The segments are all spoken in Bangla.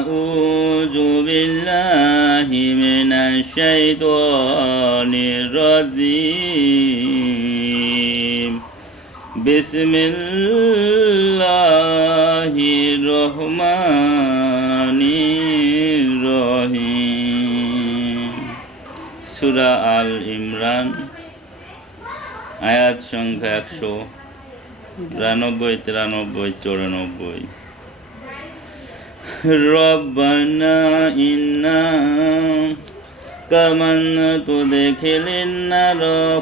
أعوذ بالله من الشيطان الرجيم بسم الله الرحمن الرحيم সুরা আল ইমরান আয়াত সংখ্যা একশো বিরানব্বই তিরানব্বই চৌরানব্বই ربنا إنا كمن تدخل النار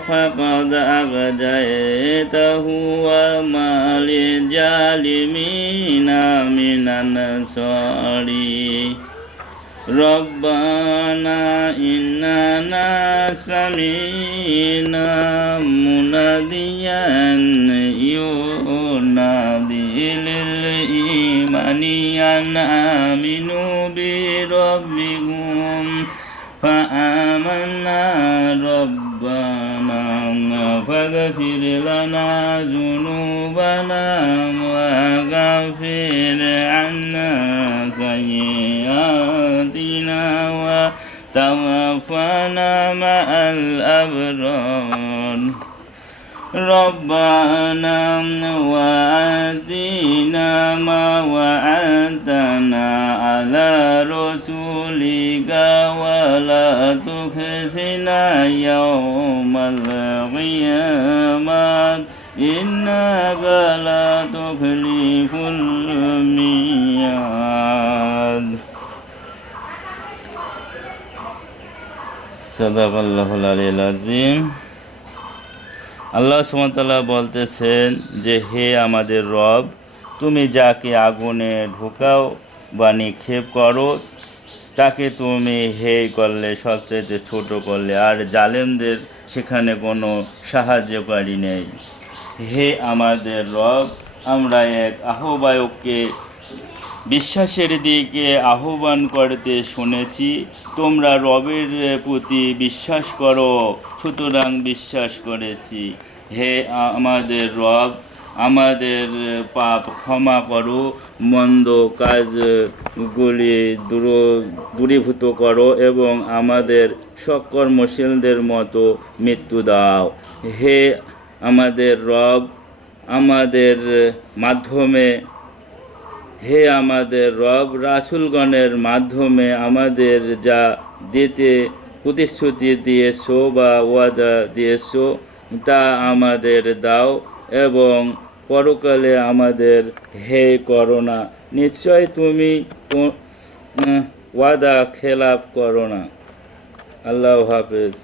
فقد أغجيته وما للظالمين من النصار ربنا إننا سمعنا مناديا أن آمنوا بربكم فآمنا ربنا فاغفر لنا ذنوبنا وغفر عنا سيئاتنا وتوفنا مع الأبرار. ربنا رسولك ولا تخزنا يوم القيامة إنك لا تخلف الميعاد صدق الله العلي العظيم আল্লাহ সুমতাল্লাহ বলতেছেন যে হে আমাদের রব তুমি যাকে আগুনে ঢুকাও বা নিক্ষেপ করো তাকে তুমি হে করলে, সবচাইতে ছোট করলে, আর জালেমদের সেখানে কোনো সাহায্যকারী নেই। হে আমাদের রব, আমরা এক আহ্বায়ককে বিশ্বাসের দিকে আহ্বান করতে শুনেছি। তোমরা রবের প্রতি বিশ্বাস করো, সুতরাং বিশ্বাস করেছি। হে আমাদের রব আমাদের পাপ ক্ষমা করো, মন্দ কাজগুলি দূর, দূরীভূত করো এবং আমাদের সকর্মশীলদের মতো মৃত্যু দাও। হে আমাদের রব, আমাদের মাধ্যমে, হে আমাদের রব, রাসুলগণের মাধ্যমে আমাদের যা দিতে প্রতিশ্রুতি দিয়েছ বা ওয়াদা দিয়েছ, তা আমাদের দাও। এবং পরকালে আমাদের হে করোনা নিশ্চয় তুমি ওয়াদা খেলাপ করো না। আল্লাহ হাফেজ।